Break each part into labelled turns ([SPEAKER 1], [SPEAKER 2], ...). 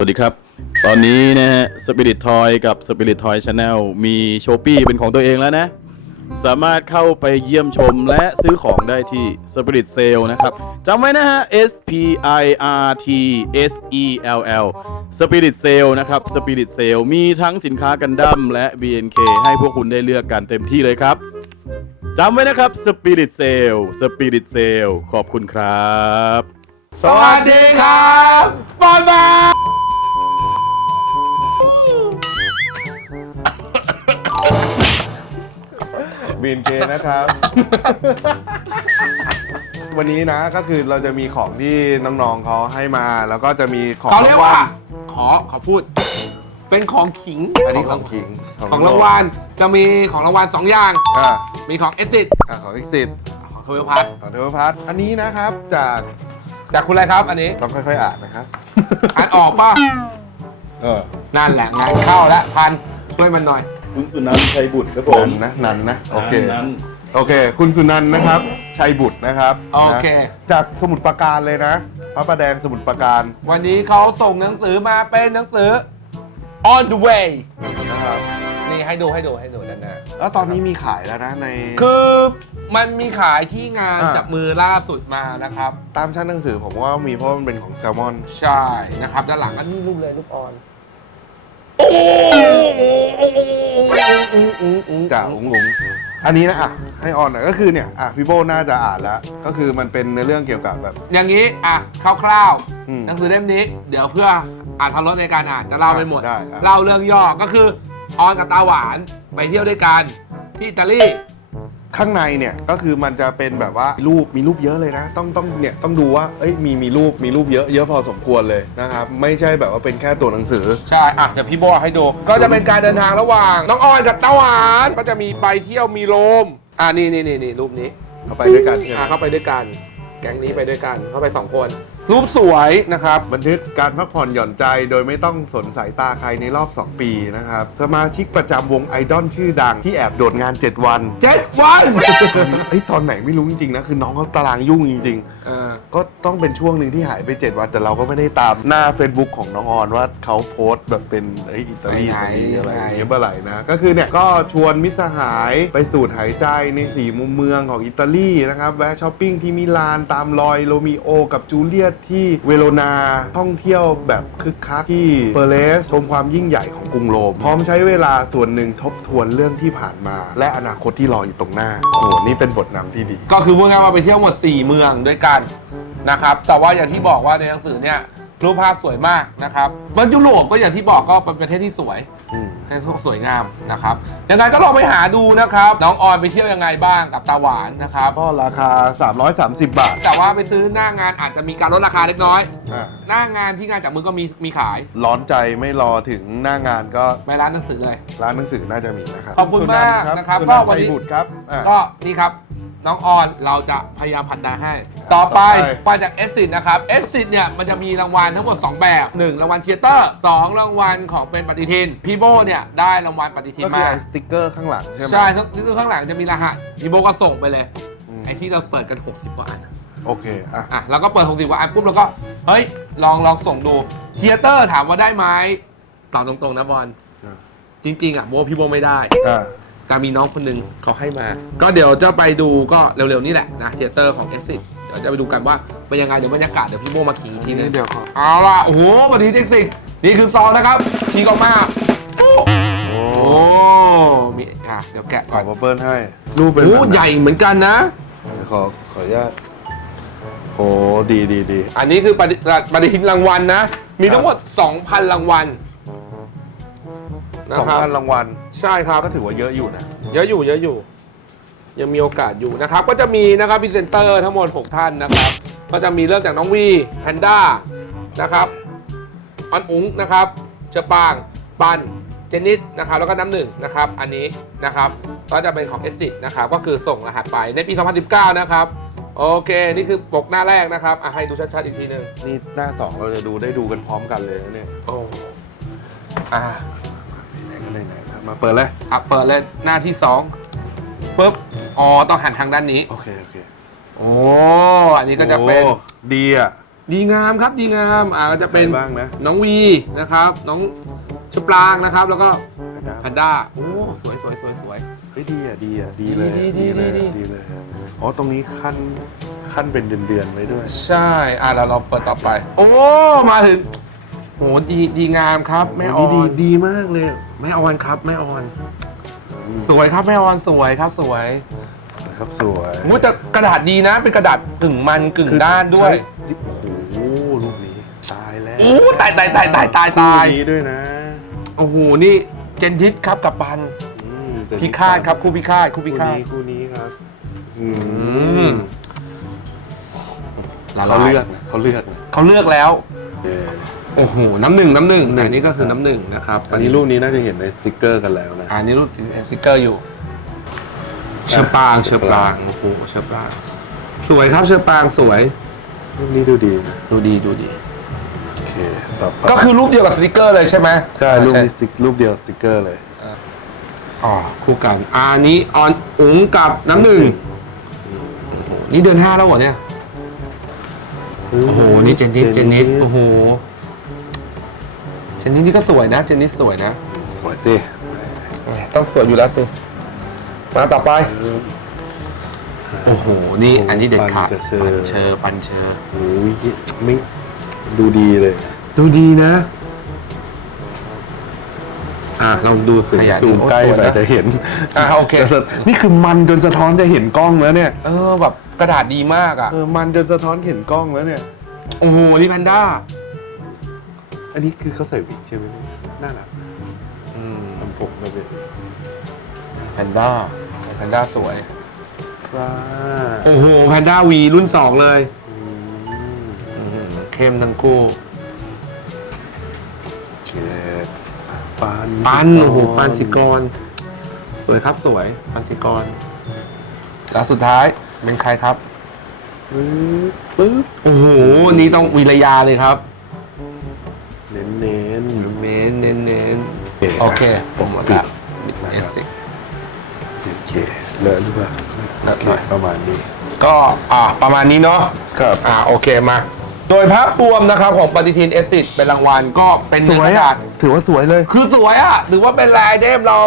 [SPEAKER 1] สวัสดีครับ ตอนนี้นะฮะ Spirit Toy กับ Spirit Toy Channel มีโชปี้เป็นของตัวเองแล้วนะ สามารถเข้าไปเยี่ยมชมและซื้อของได้ที่ Spirit Sale นะครับจำไว้นะฮะ S P I R T S E L L Spirit Sale นะครับ Spirit Sale มีทั้งสินค้ากันดั้มและ BNK ให้พวกคุณได้เลือกกันเต็มที่เลยครับจำไว้นะครับ Spirit Sale Spirit Sale ขอบคุณครับ
[SPEAKER 2] สวัสดีครับบอลบง
[SPEAKER 3] บี นเคนะครับ วันนี้นะก็คือเราจะมีของที่น้องๆเขาให้มา แล้วก็จะมีของ
[SPEAKER 2] เขาเรียกว่า
[SPEAKER 3] ง
[SPEAKER 2] ขอขอพูด เป็นของขิง
[SPEAKER 3] อันนี้ของขิง
[SPEAKER 2] ของรางวัลจะมีของรางวัลสองอย่าง
[SPEAKER 3] อ่า
[SPEAKER 2] มีของเอสิต
[SPEAKER 3] อ่าของอีกสิทธิ์
[SPEAKER 2] ของโทเวลพัท
[SPEAKER 3] ของเทวพัฒน์อันนี้นะครับจาก
[SPEAKER 2] จากคุณอะไรครับอันนี้
[SPEAKER 3] ต้องค่อยๆอ่านนะครับ
[SPEAKER 2] อ่านออกป่ะ
[SPEAKER 3] เออ
[SPEAKER 2] นั่นแหละงานเข้าแล้วพันช่วยมันหน่อย
[SPEAKER 1] คุณสุนันท์ชัยบุตรครับผ
[SPEAKER 3] นั
[SPEAKER 1] ม
[SPEAKER 3] นนะนันนะโอเค
[SPEAKER 1] นั้น
[SPEAKER 3] โอเค คุณสุนันท์นะครับชัยบุตรนะครับ
[SPEAKER 2] โอเค
[SPEAKER 3] นะจากสมุทรปราการเลยนะพระประแดงสมุทรปราการ
[SPEAKER 2] วันนี้เขาส่งหนังสือมาเป็นหนังสือ on the way
[SPEAKER 3] นะครับ
[SPEAKER 2] นี่ให้ดูให้ดูให้ดูด้านหน้า
[SPEAKER 3] แล้วตอนนี้มีขายแล้วนะใน
[SPEAKER 2] คือมันมีขายที่งาน
[SPEAKER 3] อ่า
[SPEAKER 2] จับมือล่าสุดมานะครับ
[SPEAKER 3] ตามชั้นหนังสือผมว่ามีเพราะมันเป็นของแซลมอน
[SPEAKER 2] ใช่นะครับ ด้านหลังก็นี่รูปเลยรูปออน โอ้
[SPEAKER 3] จาอุ๋งอุ๋งอันนี้นะอะให้ออนหน่อยก็คือเนี่ยอะพี่โบน่าจะอ่านแล้วก็คือมันเป็นในเรื่องเกี่ยวกับแบบ
[SPEAKER 2] อย่างนี้อะคร่าว
[SPEAKER 3] อืม
[SPEAKER 2] ๆหนังสือเล่มนี้ เดี๋ยวเพื่ออ่านทันรถในการอ่านจะเล่าไม่หมด
[SPEAKER 3] ได้ครับ
[SPEAKER 2] เล่าเรื่องย่อก็คือออนกับตาหวานไปเที่ยวด้วยกันที่อิตาลี
[SPEAKER 3] ข้างในเนี่ยก็คือมันจะเป็นแบบว่ารูปมีรูปเยอะเลยนะ ต้องต้องเนี่ยต้องดูว่าเอ้ยมีมีรูปมีรูปเยอะเยอะพอสมควรเลยนะครับไม่ใช่แบบว่าเป็นแค่ตัวหนังสือ
[SPEAKER 2] ใช่อะเดี๋ยวพี่โบให้ดู ก็จะเป็นการเดินทางระหว่าง น้องออนกับตาหวานก็จะมีไปเที่ยวมีโรมอะนี่นี่นี่นี่รูปนี้
[SPEAKER 3] เอาไปด้วยกันใช่ไหม
[SPEAKER 2] อะเข้าไปด้วยกัน แก๊งนี้ไปด้วยกัน เข้าไปสองคน รูปสวยนะครับ
[SPEAKER 3] บันทึกการพักผ่อนหย่อนใจโดยไม่ต้องสนสายตาใครในรอบ 2 ปีนะครับ สมาชิกประจำวงไอดอลชื่อดังที่แอบโดดงาน 7 วัน
[SPEAKER 2] เจ็ดวัน
[SPEAKER 3] เฮ้ยตอนไหนไม่รู้จริงๆนะ คือน้องเขาตารางยุ่งจริงๆ
[SPEAKER 2] เออ
[SPEAKER 3] ก็ต้องเป็นช่วงหนึ่งที่หายไป 7 วัน แต่เราก็ไม่ได้ตามหน้า Facebook ของน้องออนว่าเขาโพสต์แบบเป็นไอ้อิตาลี
[SPEAKER 2] ไหน
[SPEAKER 3] สลีอะไร
[SPEAKER 2] ไหน
[SPEAKER 3] อย่างเงี้ยเมื่อไหร่นะ ก็คือเนี่ย ก็ชวนมิตรสหายไปสูดหายใจในสี่มุมเมืองของอิตาลีนะครับ แวะช้อปปิ้งที่มิลานตามรอยโรมิโอกับจูเลียตที่เวโรนาท่องเที่ยวแบบคึกคักที่เปอร์เลสชมความยิ่งใหญ่ของกรุงโรม พร้อมใช้เวลาส่วนหนึ่งทบทวนเรื่องที่ผ่านมา และอนาคตที่รออยู่ตรงหน้าโอ้โหนี่เป็นบทนำที่ดี
[SPEAKER 2] ก็คือพูดง่ายๆว่าไปเที่ยวหมด 4 เมืองด้วยกันนะครับ แต่ว่าอย่างที่บอกว่าในหนังสือเนี่ยรูปภาพสวยมากนะครับมันยุโรปก็อย่างที่บอกก็เป็นประเทศที่สวย
[SPEAKER 3] อืม
[SPEAKER 2] ประเทศที่สวยงามนะครับยังไงก็ลองไปหาดูนะครับ น้องออนไปเที่ยวยังไงบ้างกับตาหวานนะครับ
[SPEAKER 3] ก็ราคา 330 บาท
[SPEAKER 2] แต่ว่าไปซื้อหน้างานอาจจะมีการลดราคาเล็กน้อย
[SPEAKER 3] อะ
[SPEAKER 2] หน้างานที่งานจากมือก็มีมีขาย
[SPEAKER 3] ร้อนใจไม่รอถึงหน้างานก็
[SPEAKER 2] ไปร้านหนังสือเลย
[SPEAKER 3] ร้านหนังสือน่าจะมีนะครับ
[SPEAKER 2] ขอบคุณมากนะครับ
[SPEAKER 3] สุ
[SPEAKER 2] ก็
[SPEAKER 3] นันท์
[SPEAKER 2] วันนี้
[SPEAKER 3] ชัยบุตรครับอะ
[SPEAKER 2] ก็นี่ครับ น้องออนเราจะพยายามพันดาให้ ต่อไป
[SPEAKER 3] ต่อไป
[SPEAKER 2] มาจากเอสซินะครับเอสซิเนี่ยมันจะมีรางวัลทั้งหมด 2 แบบ 1 รางวัลเชียร์เตอร์2รางวัลของเป็นปฏิทินพี่โบเนี่ยได้รางวัลปฏิทิน
[SPEAKER 3] ก็คือ
[SPEAKER 2] มา
[SPEAKER 3] ไอ้สติ๊กเกอร์ข้างหลังใช่ไหม
[SPEAKER 2] ใช่ทั้งซึ่งข้างหลังจะมีรหัสพี่โบก็ส่งไปเลย
[SPEAKER 3] อืม
[SPEAKER 2] ไอ้ที่เราเปิดกัน 60กว่าอัน
[SPEAKER 3] โอเคอะ
[SPEAKER 2] อะแล้วก็เปิด 60กว่าอันปุ๊บเราก็ เฮ้ย ลองลองส่งดูเชียร์เตอร์ถามว่าได้ไหมตอบตรงๆนะบอลจริงๆอะโบพี่โบไม่ได้
[SPEAKER 3] อะ
[SPEAKER 2] แต่มีน้องคนหนึ่งเขาให้มา ก็เดี๋ยวจะไปดูก็เร็วๆนี่แหละนะเทเตอร์ของเอสซิเดี๋ยวจะไปดูกันว่าเป็นยังไงเดี๋ยวบรรยากาศเดี๋ยวพี่โมมาขี่อีกทีนึง
[SPEAKER 3] เดี๋ยวขอ
[SPEAKER 2] เอาล่ะโอ้โหมาทีเอ็กซินี่คือซองนะครับฉีกออกมาโอ้
[SPEAKER 3] โอ้
[SPEAKER 2] โหมีอะเดี๋ยวแกะ
[SPEAKER 3] ข
[SPEAKER 2] ก่
[SPEAKER 3] อ
[SPEAKER 2] อน
[SPEAKER 3] บับเบิ้ลให้รูปเป็น
[SPEAKER 2] โอ้
[SPEAKER 3] แบบ
[SPEAKER 2] ใหญ่เหมือนกันนะ
[SPEAKER 3] เดี๋ยวขอขออนุญาตโอ้ดีดีดี
[SPEAKER 2] อันนี้คือปฏิปฏิทินรางวัลนะ มีทั้งหมด 2,000 รางวัลนะ
[SPEAKER 3] สอง
[SPEAKER 2] ครับ
[SPEAKER 3] พันรางวัล
[SPEAKER 2] ใช่ครับ
[SPEAKER 3] ก็ถือว่าเยอะอยู่นะ
[SPEAKER 2] เยอะอยู่เยอะอยู่ ยังมีโอกาสอยู่นะครับ ก็จะมีนะครับพรีเซนเตอร์ทั้งหมด 6 ท่านนะครับ ก็จะมีเริ่มจากน้องวีแพนด้านะครับออนอุ๋งนะครับเชอปาง ปัน เจนิสนะครับ แล้วก็น้ำหนึ่งนะครับ อันนี้นะครับ ก็จะเป็นของเอสินะครับ ก็คือส่งรหัสไปในปี 2019 นะครับ โอเค นี่คือปกหน้าแรกนะครับอะให้ดูชัดๆอีกทีหนึ่ง
[SPEAKER 3] นี่หน้าสองเราจะดูได้ดูกันพร้อมกันเลยนะเนี่ย
[SPEAKER 2] โอ้อ่า
[SPEAKER 3] มาเปิดเลย
[SPEAKER 2] อะเปิดเลยหน้าที่สองปุ๊บอ๋อต้องหันทางด้านนี้
[SPEAKER 3] โอเค โอเค
[SPEAKER 2] โอ้อันนี้ก็จะเป็น
[SPEAKER 3] โอ้ดีอะ
[SPEAKER 2] ดีงามครับดีงามอ่าก็จะเป็น
[SPEAKER 3] ใครบ้างนะ
[SPEAKER 2] น้องวีนะครับ น้องชะปรางนะครับ แล้วก็แพนด้าโอ้สวยสวยสวยสวย
[SPEAKER 3] เฮ้ยดีอะ ดีอะ ดีเลย
[SPEAKER 2] ดีดี
[SPEAKER 3] เลย
[SPEAKER 2] ดีดี
[SPEAKER 3] ดีเลย อ๋อ ตรงนี้ขั้นขั้นเป็นเดือนๆไว้ด้วย
[SPEAKER 2] ใช่อ่าเราเราเปิดต่อไป โอ้มาถึง โอ้ดีดีงามครับแม่ออ
[SPEAKER 3] ดี
[SPEAKER 2] น
[SPEAKER 3] ดีมากเลย
[SPEAKER 2] แม่ออนครับ แม่ออนสวยครับแม่ออนสวยครับสวย
[SPEAKER 3] ครับสวย
[SPEAKER 2] มูแต่กระดาษดีนะ เป็นกระดาษกึ่งมันกึ่งด้านด้วย
[SPEAKER 3] ใช้โอ้โหรูปนี้ตายแล้ว
[SPEAKER 2] โอ้ตายตายตายตายตายตาย
[SPEAKER 3] คู่นี้ด้วยนะ
[SPEAKER 2] โอ้โหนี่เจนทิสครับกับปัน
[SPEAKER 3] อืมแต่
[SPEAKER 2] พิฆาตครับคู่พิฆาตคู่พิ
[SPEAKER 3] คู่
[SPEAKER 2] ฆาต
[SPEAKER 3] นี้คู่นี้ครับอื
[SPEAKER 2] ม
[SPEAKER 3] ม
[SPEAKER 2] ละล
[SPEAKER 3] เขา
[SPEAKER 2] ย
[SPEAKER 3] เลือกนะเขาเลือกนะ
[SPEAKER 2] เขาเลือกแล้ว
[SPEAKER 3] เออ
[SPEAKER 2] โอ้โห น้ำหนึ่งน้ำหนึ่งอันนี้ก็คือน้ำหนึ่งนะครับ
[SPEAKER 3] อันนี้รูปนี้น่าจะเห็นในสติกเกอร์กันแล้วนะ
[SPEAKER 2] อันนี้รูปสติ๊กเกอร์อยู่ เชอปรางเชอปรางโอ้โหเชอปราง สวยครับเชอปรางสวย
[SPEAKER 3] รูปนี้ดูดีนะ
[SPEAKER 2] ดูดีดูดี
[SPEAKER 3] โอเคต่อไป
[SPEAKER 2] ก็คือรูปเดียวกับสติ๊กเกอร์เลยใช่ไหม
[SPEAKER 3] ใช่รูปนี้สติ๊กรูปเดียวสติกเกอร์เลย
[SPEAKER 2] อ๋อคู่กันอันนี้ออนอุ๋งกับน้ำหนึ่งโอ้โหนี่เดือนห้าแล้วเหรอเนี่ยโอ้โหนี่เจนนิสเจนนิสโอ้โหเจ นนิสนี่ก็สวยนะเจนนิสสวยนะ
[SPEAKER 3] สวยสิ
[SPEAKER 2] ต้องสวยอยู่แล้วสิ มาต่อไป โอ้โห นี่อันนี้เด็ดขาด
[SPEAKER 3] ปันกระเชอ
[SPEAKER 2] ปันเชอร์ปันเชอร์
[SPEAKER 3] โอ้ยไม่ดูดีเลย
[SPEAKER 2] ดูดีนะ อะลองดูขยาย
[SPEAKER 3] ซูมใกล้ไป
[SPEAKER 2] โอ้สวยนะ
[SPEAKER 3] จะเห็น
[SPEAKER 2] อะโอเค
[SPEAKER 3] แต่สะนี่คือมันจนสะท้อนจะเห็นกล้องแล้วเนี่ย
[SPEAKER 2] เออแบบกระดาษดีมากอะ
[SPEAKER 3] เออมันจนสะท้อนเห็นกล้องแล้วเนี่ย
[SPEAKER 2] โอ้โห นี่แพนด้า
[SPEAKER 3] อันนี้คือเขาใส่วิกใช่ไหมน่ารักนะ
[SPEAKER 2] อืม
[SPEAKER 3] ทำผมมาเป็น
[SPEAKER 2] แพนด้าแพนด้าสวย
[SPEAKER 3] ว้า
[SPEAKER 2] โอ้โหแพนด้าวีรุ่นสองเลย
[SPEAKER 3] อืม
[SPEAKER 2] อื้อหือเข้มทั้งคู่
[SPEAKER 3] เจ็ดปัน
[SPEAKER 2] ปันโอ้โหปันสิกร สวยครับสวย ปันสิกรแล้วสุดท้ายเป็นใครครับ
[SPEAKER 3] ปึ๊บปึ๊บ
[SPEAKER 2] โอ้โหนี่ต้องวิรยาเลยครับ
[SPEAKER 3] เน้นเน้น
[SPEAKER 2] เน้นเน้นเน้น
[SPEAKER 3] ๆ
[SPEAKER 2] โอเค ผมหมดแล้วบิด
[SPEAKER 3] มา
[SPEAKER 2] เอ
[SPEAKER 3] ค
[SPEAKER 2] ส
[SPEAKER 3] รับ
[SPEAKER 2] ซิ
[SPEAKER 3] โอเคเลอะหรือเปล่า
[SPEAKER 2] เลอะหน่อย
[SPEAKER 3] ประมาณนี้
[SPEAKER 2] ก็อ่าประมาณนี้เนาะ
[SPEAKER 3] ครับ
[SPEAKER 2] อ่าโอเคมา โดยภาพรวมนะครับของปฏิทินเอสซิเป็นรางวัลก็เป็น
[SPEAKER 3] ส
[SPEAKER 2] เนื้อ
[SPEAKER 3] วย
[SPEAKER 2] กระ
[SPEAKER 3] อะ
[SPEAKER 2] ดาษ
[SPEAKER 3] ถือว่าสวยเลย
[SPEAKER 2] คือสวยอะถือว่าเป็นลายเดฟเรา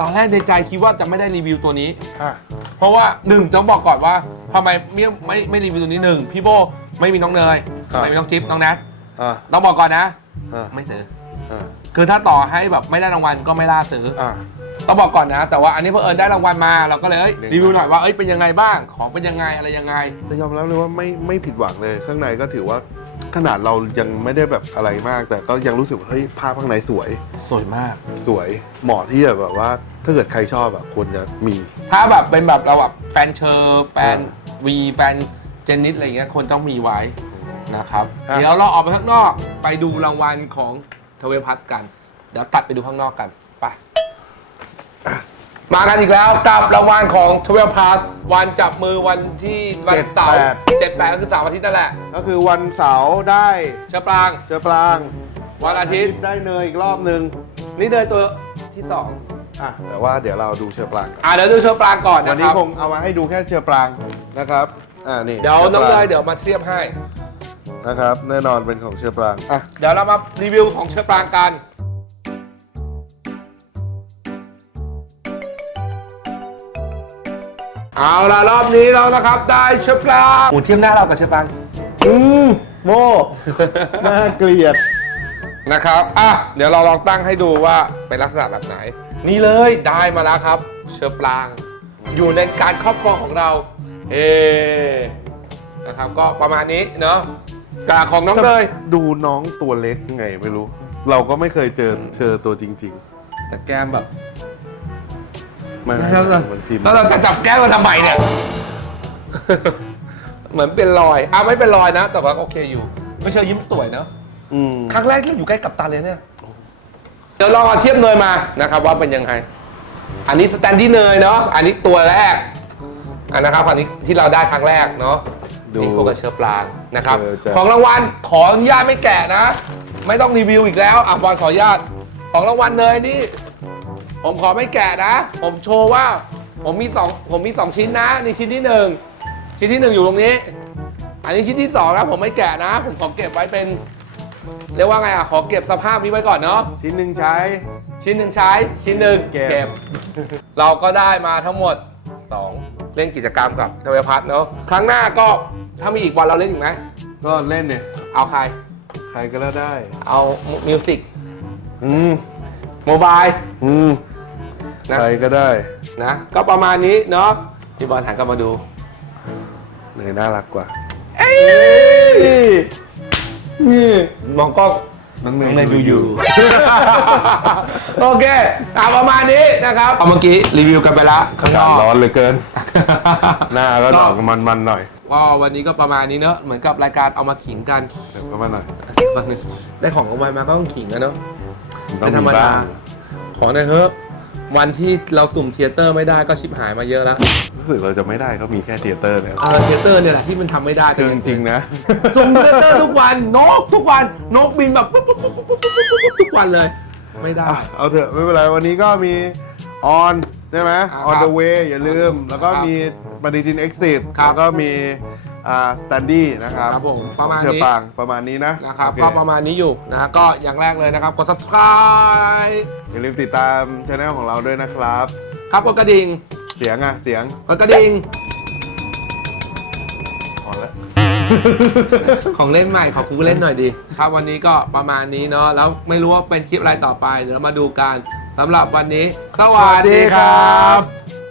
[SPEAKER 2] ตอนแรกในใจคิดว่าจะไม่ได้รีวิวตัวนี้
[SPEAKER 3] อะ
[SPEAKER 2] เพราะว่าหนึ่งต้องบอกก่อนว่าทำไมไม่ไม่ไม่รีวิวตัวนี้หนึ่งพี่โบไม่มีน้องเนยไม่มีน้องจิ๊บน้องแนท
[SPEAKER 3] อะ
[SPEAKER 2] ต้องบอกก่อนนะ
[SPEAKER 3] อะ
[SPEAKER 2] ไม่ซื้อ
[SPEAKER 3] อะ
[SPEAKER 2] คือถ้าต่อให้แบบไม่ได้รางวัลก็ไม่ล่าซื้อ
[SPEAKER 3] อะ
[SPEAKER 2] ต้องบอกก่อนนะ แต่ว่าอันนี้เพื่อเอิญได้รางวัลมาเราก็เลยเอ้ย
[SPEAKER 3] เด้ง
[SPEAKER 2] รีวิวหน่อยว่าเอ้ยเป็นยังไงบ้างของเป็นยังไงอะไรยังไง
[SPEAKER 3] แต่ยอมรับเลยว่าไม่ไม่ผิดหวังเลย ข้างในก็ถือว่าขนาดเรายังไม่ได้แบบอะไรมาก แต่ก็ยังรู้สึกว่าเฮ้ยภาพข้างในสวย
[SPEAKER 2] สวยมาก
[SPEAKER 3] สวยเหมาะที่จะแบบว่า ถ้าเกิดใครชอบแบบควรจะมี
[SPEAKER 2] ถ้าแบบเป็นแบบเราแบบแฟนเชอร์แฟน
[SPEAKER 3] อ่
[SPEAKER 2] วีแฟนเจนนิสอะไรเงี้ยคนต้องมีไว้ นะครับ
[SPEAKER 3] อะ
[SPEAKER 2] เดี๋ยวเราออกไปข้างนอกไปดูรางวัลของทเวพัสกัน เดี๋ยวตัดไปดูข้างนอกกันไปมากันอีกแล้วกับรางวัลของทเวพัสวันจับมือวันที่วันเสาร์เจ็ดแปดก็คือเสาร์อาทิตย์นั่นแหละ
[SPEAKER 3] ก็คือวันเสาร์ได้
[SPEAKER 2] เชอปราง
[SPEAKER 3] เจอปราง
[SPEAKER 2] วันอาทิตย์
[SPEAKER 3] ได้เนยอีกรอบหนึ่ง
[SPEAKER 2] นี่เนยตัวที่สอง
[SPEAKER 3] อะแต่ว่าเดี๋ยวเราดูเชอปรางกัน
[SPEAKER 2] อ่าเดี๋ยวดูเชอปรางก่อน
[SPEAKER 3] วัน
[SPEAKER 2] นะค
[SPEAKER 3] นี้
[SPEAKER 2] รับ
[SPEAKER 3] คงเอามาให้ดูแค่เชอปรางนะครับอ่านี่
[SPEAKER 2] เดี๋ยวน้อง
[SPEAKER 3] ช
[SPEAKER 2] เน
[SPEAKER 3] ปราย
[SPEAKER 2] เดี๋ยวมาเทียบให้
[SPEAKER 3] นะครับ แน่นอนเป็นของเชอปรางอะ
[SPEAKER 2] เดี๋ยวเรามารีวิวของเชอปรางกัน เอาล่ะรอบนี้แล้วนะครับ ได้เชอปรางหมูเทียมหน้าเรากับเชอปราง
[SPEAKER 3] อืมโมน่าเกลียด
[SPEAKER 2] นะครับ อะ เดี๋ยวเราลองตั้งให้ดูว่าเป็นลักษณะแบบไหน นี่เลยได้มาแล้วครับ เชอปราง อยู่ในการครอบครองของเรา เอนะครับ ก็ประมาณนี้เนาะ กาของน้องเลย
[SPEAKER 3] ดูน้องตัวเล็กไงไม่รู้ เราก็ไม่เคยเจอเจอตัวจริง
[SPEAKER 2] แต่แก้มแบบ
[SPEAKER 3] ๆมัน
[SPEAKER 2] แล้วเรา
[SPEAKER 3] มันพิมพ์
[SPEAKER 2] แล้วเราจะจับแก้มมาทำไมเนี่ย เหมือนเป็นรอยอะไม่เป็นรอยนะ แต่ว่าโอเคอยู่ ไม่เชื่อยิ้มสวยเนอะ
[SPEAKER 3] อืม
[SPEAKER 2] ครั้งแรกที่เราอยู่ใกล้กับตันเลยเนี่ย เดี๋ยวลองเอาเทียบเนยมานะครับ ว่าเป็นยังไง อันนี้สแตนดี้เนยเนาะอันนี้ตัวแรกอันนะครับอันนี้ที่เราได้ครั้งแรกเนาะ
[SPEAKER 3] ดู
[SPEAKER 2] นี่คู่กับเชื้อปลางนะครับ
[SPEAKER 3] เออจ้ะ
[SPEAKER 2] ของรางวัลขออนุญาตไม่แกะนะ ไม่ต้องรีวิวอีกแล้วอะบอลขออนุญาต ของรางวัลเนยนี่ ผมขอไม่แกะนะ ผมโชว์ว่า ผมมีสองผมมีสองชิ้นนะนี่ชิ้นที่หนึ่งชิ้นที่หนึ่งอยู่ตรงนี้ อันนี้ชิ้นที่สองนะผมไม่แกะนะ ผมขอเก็บไว้เป็น เรียกว่าไงอะขอเก็บสภาพนี้ไว้ก่อนเนาะ
[SPEAKER 3] ชิ้นหนึ่งใช้
[SPEAKER 2] ชิ้นหนึ่งใช้ ชิ้นหนึ่ง
[SPEAKER 3] เก็บ
[SPEAKER 2] เราก็ได้มาทั้งหมด 2 เล่นกิจกรรมกับทวพัฒน์เนาะครั้งหน้าก็ถ้ามีอีกวันเราเล่นอีกไหม
[SPEAKER 3] ก็เล่นเนี่ย
[SPEAKER 2] เอาใคร
[SPEAKER 3] ใครก็ได้
[SPEAKER 2] เอามิวสิก
[SPEAKER 3] อืม
[SPEAKER 2] โมบาย
[SPEAKER 3] อืม
[SPEAKER 2] นะ
[SPEAKER 3] ใครก็ได้
[SPEAKER 2] นะ ก็ประมาณนี้เนาะพี่บอลหันกลับมาดู
[SPEAKER 3] เนยน่ารักกว่า
[SPEAKER 2] เอ้ย
[SPEAKER 3] นี่
[SPEAKER 2] มองกล้อง
[SPEAKER 3] น้องเนย
[SPEAKER 2] น้องเนยดูอยู่ โอเคอะประมาณนี้นะครับ เอาเมื่อกี้รีวิวกันไปละข้างน
[SPEAKER 3] กา
[SPEAKER 2] อ
[SPEAKER 3] ศ
[SPEAKER 2] ก
[SPEAKER 3] ร้อนเหลยเกิน หน้าก็ดอกมันๆหน่อย
[SPEAKER 2] ก็วันนี้ก็ประมาณนี้เนอะเหมือนกับรายการเอามาขิงกัน
[SPEAKER 3] เดี๋ยวก็มาหน่อย
[SPEAKER 2] วันหนึงได้ของรางวัลมาก็ต้องขิงกันเนอะ
[SPEAKER 3] ต้อง
[SPEAKER 2] เป็นธรรม
[SPEAKER 3] มี
[SPEAKER 2] ดา
[SPEAKER 3] บ้าง
[SPEAKER 2] ขอหน่อยเถอะ วันที่เราสุ่มเทยเตอร์ไม่ได้ก็ชิบหายมาเยอะแล้ว
[SPEAKER 3] รู้สึกเราจะไม่ได้เขามีแค่เทยเตอร์แล้ว
[SPEAKER 2] เออเทยเตอร์เนี่ยแหละที่มันทำไม่ได้แต่
[SPEAKER 3] จริงๆนะ
[SPEAKER 2] สุ่มเทยเตอร์ทุกวันนกทุกวันนกบินแบบปุ๊บปุ๊บปุ๊บปุ๊บปุ๊บปุ๊บปุ๊บทุกวันเลย ไม่ได้
[SPEAKER 3] อะเอาเถอะไม่เป็นไรวันนี้ก็มีออนใช่ไหม
[SPEAKER 2] อ่า
[SPEAKER 3] on the way อย่าลืม แล้วก็
[SPEAKER 2] ครับ
[SPEAKER 3] มีปฏิทิน exit
[SPEAKER 2] ครับ
[SPEAKER 3] แล้วก็มี อ่า standy นะครับ
[SPEAKER 2] ครับผมประมาณ
[SPEAKER 3] เชือ
[SPEAKER 2] นี้
[SPEAKER 3] ปางประมาณนี้นะ
[SPEAKER 2] นะครับ
[SPEAKER 3] โอเก็
[SPEAKER 2] ประมาณนี้อยู่นะก็อย่างแรกเลยนะครับกด subscribe
[SPEAKER 3] อย่าลืมติดตามช anel ของเราด้วยนะครับ
[SPEAKER 2] ครับกดกระดิ่ง
[SPEAKER 3] เสียงอะเสียง
[SPEAKER 2] กดกระดิ่ง
[SPEAKER 3] พอแล้ว
[SPEAKER 2] ของเล่นใหม่ขอกูเล่นหน่อยดิครับวันนี้ก็ประมาณนี้เนาะแล้วไม่รู้ว่าเป็นคลิปอะไรต่อไปเดี๋ยวมาดูกันสำหรับวันนี้ สวัสดีครับ